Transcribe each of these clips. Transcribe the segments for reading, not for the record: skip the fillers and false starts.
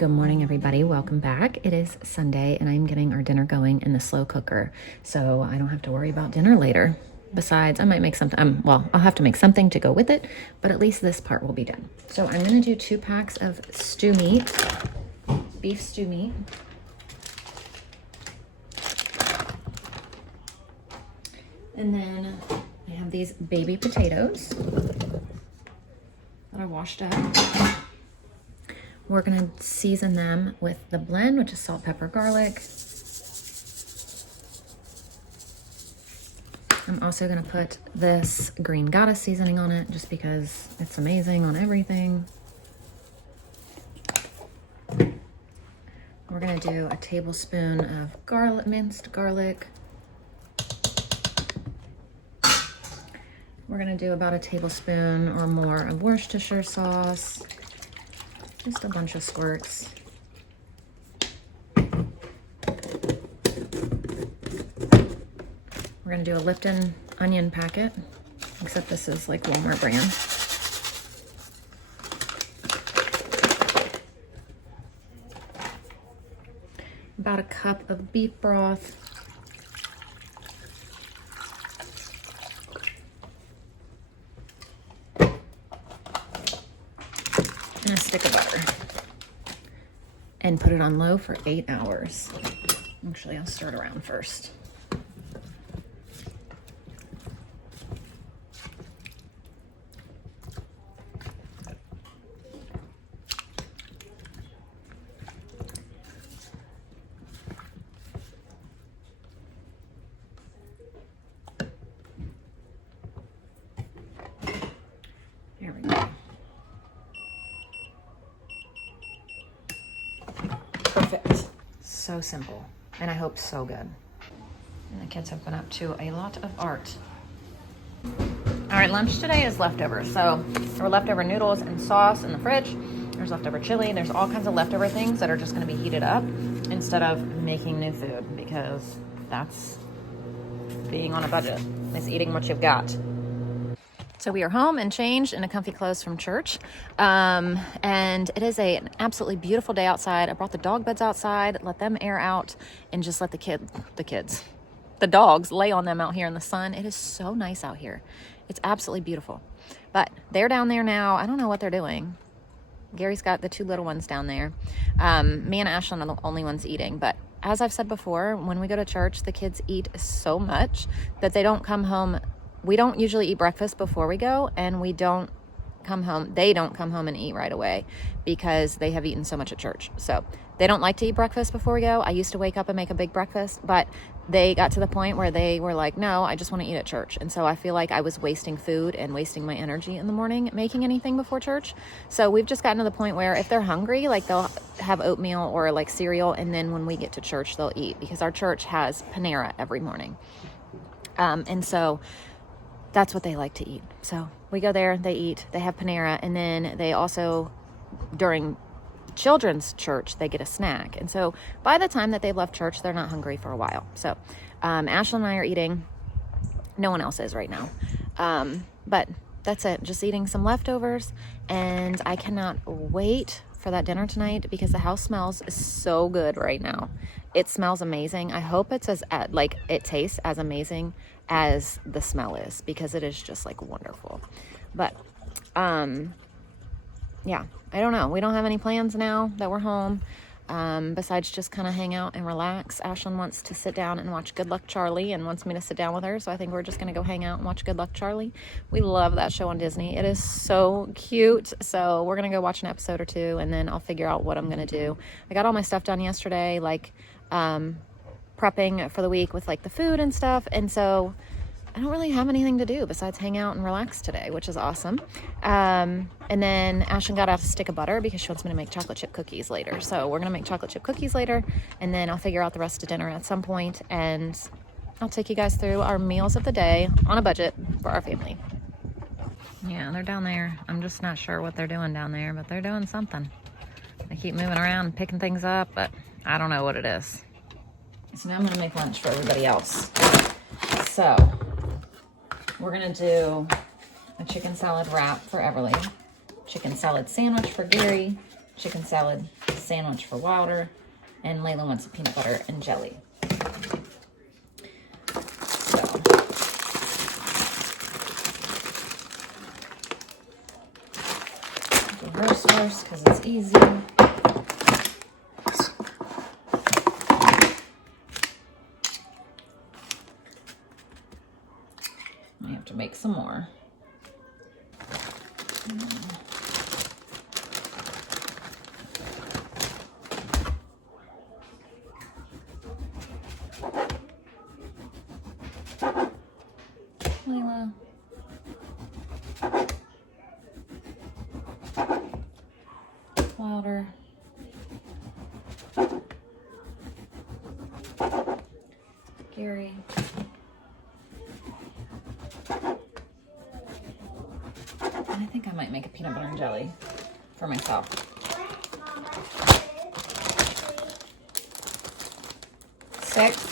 Good morning, everybody. Welcome back. It is Sunday, and I'm getting our dinner going in the slow cooker, so I don't have to worry about dinner later. Besides, I might make something, I'll have to make something to go with it, but at least this part will be done. So I'm going to do 2 packs of stew meat, beef stew meat. And then I have these baby potatoes that I washed up. We're gonna season them with the blend, which is salt, pepper, garlic. I'm also gonna put this green goddess seasoning on it just because it's amazing on everything. We're gonna do a tablespoon of garlic, minced garlic. We're gonna do about a tablespoon or more of Worcestershire sauce. Just a bunch of squirts. We're gonna do a Lipton onion packet, except this is like Walmart brand. About a cup of beef broth. And a stick of butter, and put it on low for 8 hours. Actually, I'll stir it around first. There we go. Perfect. So simple, and I hope so good. And the kids have been up to a lot of art. All right, lunch today is leftovers. So there were leftover noodles and sauce in the fridge. There's leftover chili. There's all kinds of leftover things that are just going to be heated up instead of making new food, because that's being on a budget, is eating what you've got. So we are home and changed into comfy clothes from church. And it is an absolutely beautiful day outside. I brought the dog beds outside, let them air out, and just let the dogs lay on them out here in the sun. It is so nice out here. It's absolutely beautiful. But they're down there now. I don't know what they're doing. Gary's got the 2 little ones down there. Me and Ashlyn are the only ones eating. But as I've said before, when we go to church, the kids eat so much that they don't come home. We don't usually eat breakfast before we go, and they don't come home and eat right away because they have eaten so much at church. So they don't like to eat breakfast before we go. I used to wake up and make a big breakfast, but they got to the point where they were like, no, I just want to eat at church. And so I feel like I was wasting food and wasting my energy in the morning making anything before church. So we've just gotten to the point where if they're hungry, like they'll have oatmeal or like cereal, and then when we get to church, they'll eat, because our church has Panera every morning. And so that's what they like to eat. So we go there, they eat, they have Panera, and then they also, during children's church, they get a snack. And so by the time that they've left church, they're not hungry for a while. So Ashlyn and I are eating. No one else is right now. But that's it, just eating some leftovers. And I cannot wait for that dinner tonight, because the house smells so good right now. It smells amazing. I hope it's it tastes as amazing as the smell is, because it is just like wonderful. But yeah, I don't know. We don't have any plans now that we're home, besides just kind of hang out and relax. Ashlyn wants to sit down and watch Good Luck Charlie and wants me to sit down with her, so I think we're just going to go hang out and watch Good Luck Charlie. We love that show on Disney. It is so cute. So we're going to go watch an episode or 2, and then I'll figure out what I'm going to do. I got all my stuff done yesterday, like prepping for the week with like the food and stuff, and so I don't really have anything to do besides hang out and relax today, which is awesome. And then Ashlyn got out a stick of butter because she wants me to make chocolate chip cookies later. So we're going to make chocolate chip cookies later, and then I'll figure out the rest of dinner at some point, and I'll take you guys through our meals of the day on a budget for our family. Yeah, they're down there. I'm just not sure what they're doing down there, but they're doing something. They keep moving around and picking things up, but I don't know what it is. So now I'm going to make lunch for everybody else. So we're going to do a chicken salad wrap for Everly, chicken salad sandwich for Gary, chicken salad sandwich for Wilder, and Layla wants peanut butter and jelly. So, do hers first because it's easy. I have to make some more. Layla. Wilder. Gary. I think I might make a peanut butter and jelly for myself. Six.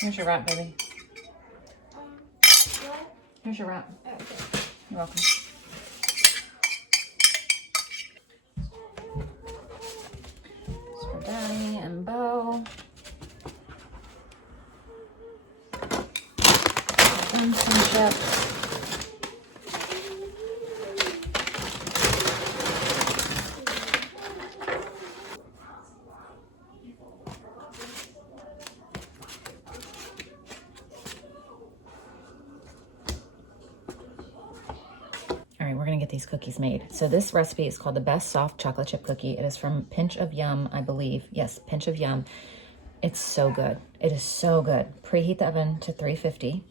Here's your wrap, baby. Here's your wrap. You're welcome. It's for Daddy and Bo. And some chips. We're gonna get these cookies made. So this recipe is called the Best Soft Chocolate Chip Cookie. It is from Pinch of Yum, I believe. Yes, Pinch of Yum. It's so good. It is so good. Preheat the oven to 350.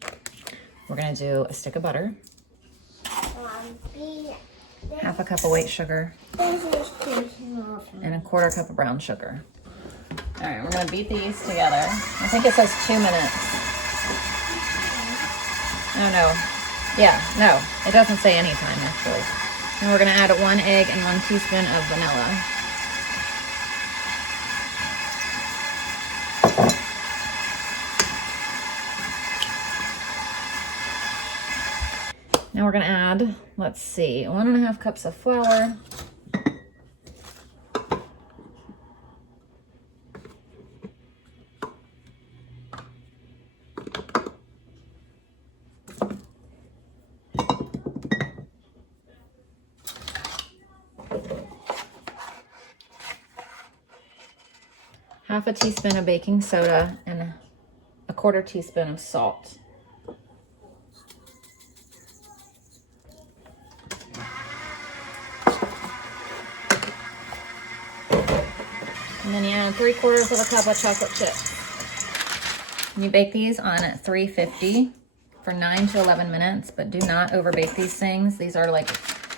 We're gonna do a stick of butter, half a cup of white sugar, and a quarter cup of brown sugar. All right, we're gonna beat these together. I think it says 2 minutes. Oh no. Yeah, no, it doesn't say any time actually. And we're gonna add 1 egg and 1 teaspoon of vanilla. Now we're gonna add, let's see, 1.5 cups of flour. Half a teaspoon of baking soda and a quarter teaspoon of salt. And then you add 3/4 of a cup of chocolate chips. You bake these on 350 for 9 to 11 minutes, but do not over bake these things. These are like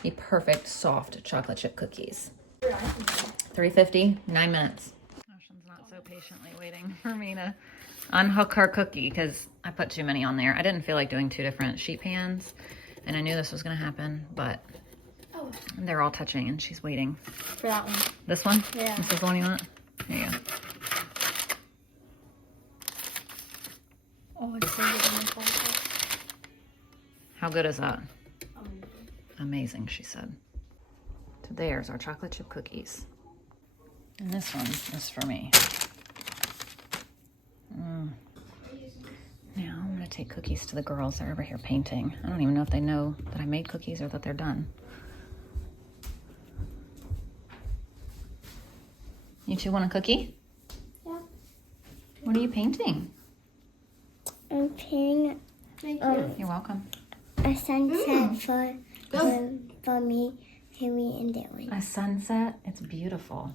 the perfect soft chocolate chip cookies. 350, 9 minutes. Ashlyn's not so patiently waiting for me to unhook her cookie because I put too many on there. I didn't feel like doing 2 different sheet pans, and I knew this was gonna happen, but they're all touching and she's waiting. For that one. This one? Yeah. This is the one you want? There you go. Oh, it's so good in the chocolate. How good is that? Amazing, she said. So there's our chocolate chip cookies. And this one is for me. Now I'm gonna take cookies to the girls. They're over here painting. I don't even know if they know that I made cookies or that they're done. You two want a cookie? Yeah. What are you painting? I'm painting You're welcome. a sunset for me, Harry, and Dylan. A sunset. It's beautiful.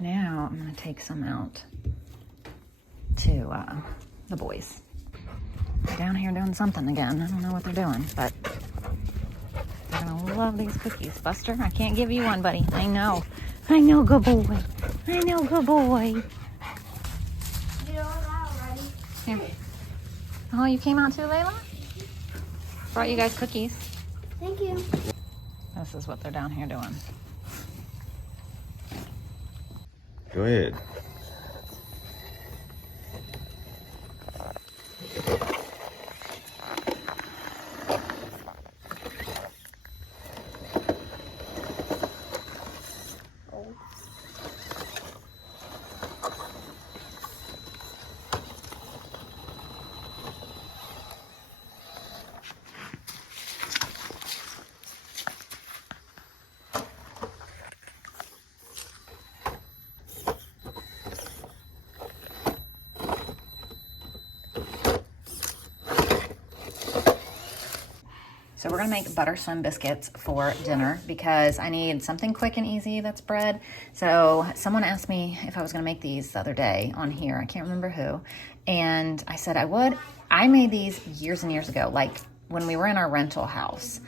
Now I'm gonna take some out to the boys. They're down here doing something again. I don't know what they're doing, but they're gonna love these cookies. Buster, I can't give you one, buddy. I know, good boy. I know, good boy. Here. Oh, you came out too, Layla? Brought you guys cookies. Thank you. This is what they're down here doing. Go ahead. So we're gonna make butter swim biscuits for dinner because I need something quick and easy that's bread. So someone asked me if I was gonna make these the other day on here. I can't remember who. And I said I would. I made these years and years ago, like when we were in our rental house.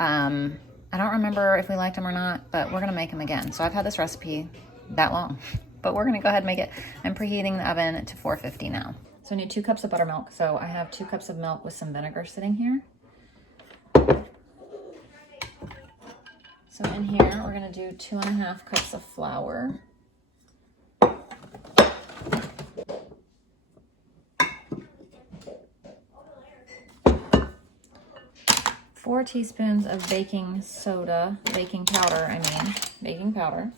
I don't remember if we liked them or not, but we're gonna make them again. So I've had this recipe that long, but we're gonna go ahead and make it. I'm preheating the oven to 450 now. So I need 2 cups of buttermilk. So I have 2 cups of milk with some vinegar sitting here. So in here, we're gonna do 2.5 cups of flour. 4 teaspoons of baking powder.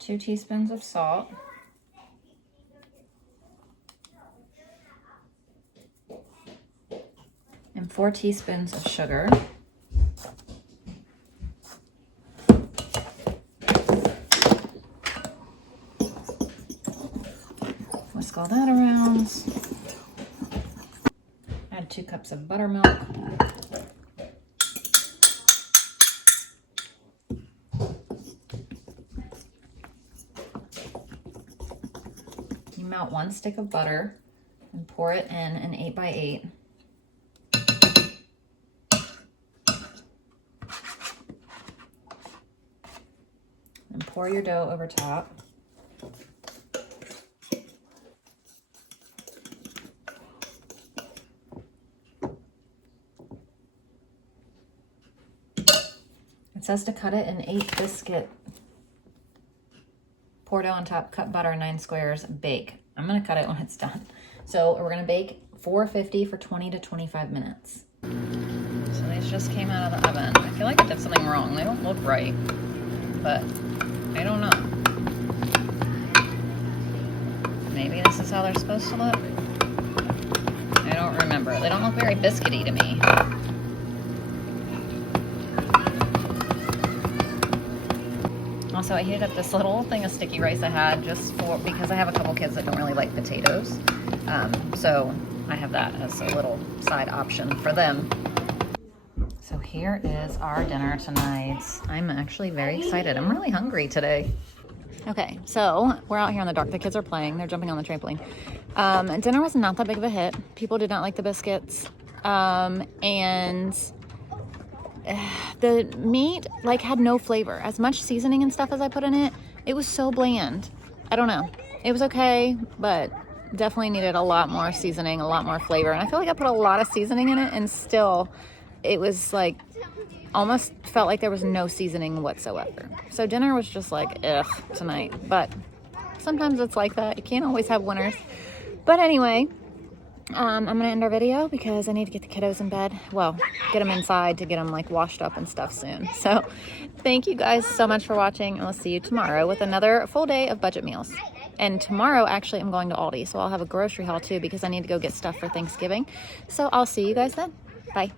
2 teaspoons of salt. And 4 teaspoons of sugar. Whisk all that around. Add 2 cups of buttermilk. You melt 1 stick of butter and pour it in an 8x8. And pour your dough over top. It says to cut it in 8 biscuit. Pour dough on top, cut butter 9 squares, bake. I'm gonna cut it when it's done. So we're gonna bake 450 for 20 to 25 minutes. So these just came out of the oven. I feel like I did something wrong. They don't look right, but I don't know. Maybe this is how they're supposed to look. I don't remember. They don't look very biscuity to me. Also, I heated up this little thing of sticky rice I had just because I have a couple kids that don't really like potatoes. So I have that as a little side option for them. So here is our dinner tonight. I'm actually very excited. I'm really hungry today. Okay, so we're out here in the dark. The kids are playing. They're jumping on the trampoline. Dinner was not that big of a hit. People did not like the biscuits. And the meat had no flavor. As much seasoning and stuff as I put in it, it was so bland. I don't know. It was okay, but definitely needed a lot more seasoning, a lot more flavor. And I feel like I put a lot of seasoning in it and still it was almost felt like there was no seasoning whatsoever. So dinner was just ugh tonight. But sometimes it's like that. You can't always have winners. But anyway, I'm gonna end our video because I need to get the kiddos in bed. Well, get them inside to get them washed up and stuff soon. So thank you guys so much for watching, and we'll see you tomorrow with another full day of budget meals. And tomorrow, actually, I'm going to Aldi, so I'll have a grocery haul too because I need to go get stuff for Thanksgiving. So I'll see you guys then. Bye.